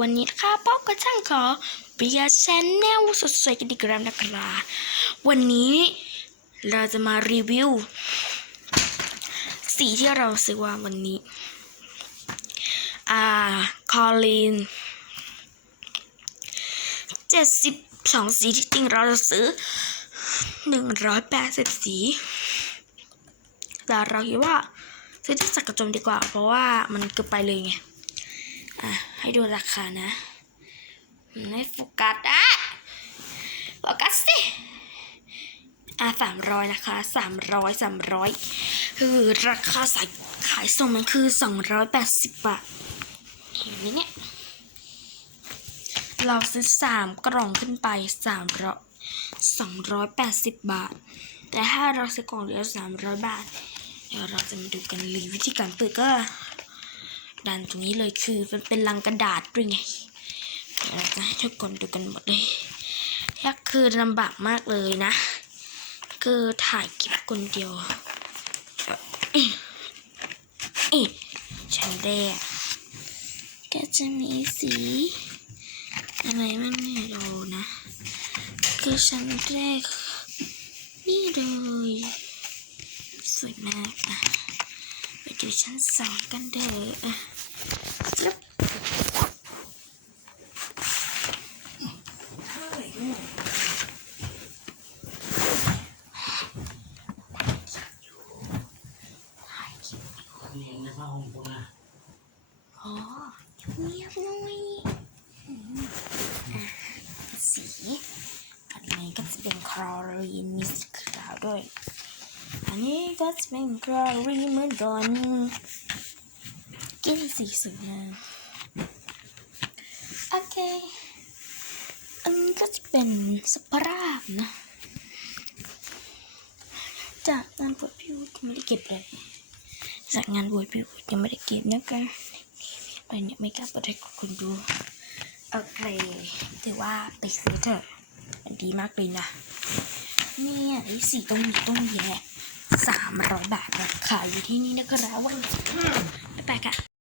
วันนี้นะคะป๊อกก็ช่างขอเบียร์ชแนลสดใสกันดีกว่านะครับวันนี้เราจะมารีวิว สีที่เราซื้อว่าวันนี้ อ่า คอลินเจ็ดสิบสองสีที่จริงเราจะซื้อหนึ่งร้อยแปดสิบสี แต่เราคิดว่าซื้อที่สักกระจมดีกว่า เพราะว่ามันเกือบไปเลยไง อะ ให้ดูราคานะไม่โฟกัสอะโฟกัสสิอะสามร้อยนะคะสามร้อยสามร้อยคือราคาสายขายส่งมันคือสองร้อยแปดสิบบาทเห็นไหมเนี่ย เราซื้อสามกล่องขึ้นไปสามร้อยสองร้อยแปดสิบบาท แต่ถ้าเราซื้อกล่องเดียวสามร้อยบาท เดี๋ยวเราจะมาดูกันเลยวิธีการเปิดก็ ดันตรงนี้เลยคือมันเป็นลังกระดาษด้วยไงเดี๋ยวเราจะให้ทุกคนดูกันหมดเลยถ้าคือลำบากมากเลยนะ คือถ่ายคลิปคนเดียวอ๊ะเอ๊ะฉันแรกก็จะมีสี อะไรบ้างไม่รู้นะ คือชั้นแรก นี่เลย สวยมากอะ ไปดูชั้นสองกันเถอะอะจึ๊บอ๋อเงียบหน่อยอืมอะสีอันนี้ก็จะเป็นคลอรีนมีสีขาวด้วย อันนี้ก็จะเป็นคลอรีนเมือนกันกินสีสวยงามโอเค อันนี้ก็จะเป็นสปราบนะ จากงานบวชพิวไม่ได้เก็บเลย จากงานบวชพิวยังไม่ได้เก็บนะคะไปเนี่ยไม่กล้าเปิดให้คุณดูโอเคถือว่าไปซื้อเถอะมันดีมากเลยนะ เนี่ยไอสีตรงนี้ตรงนี้แหละ สามร้อยบาทราคาอยู่ที่นี่นะครับวันนี้ไปไปค่ะ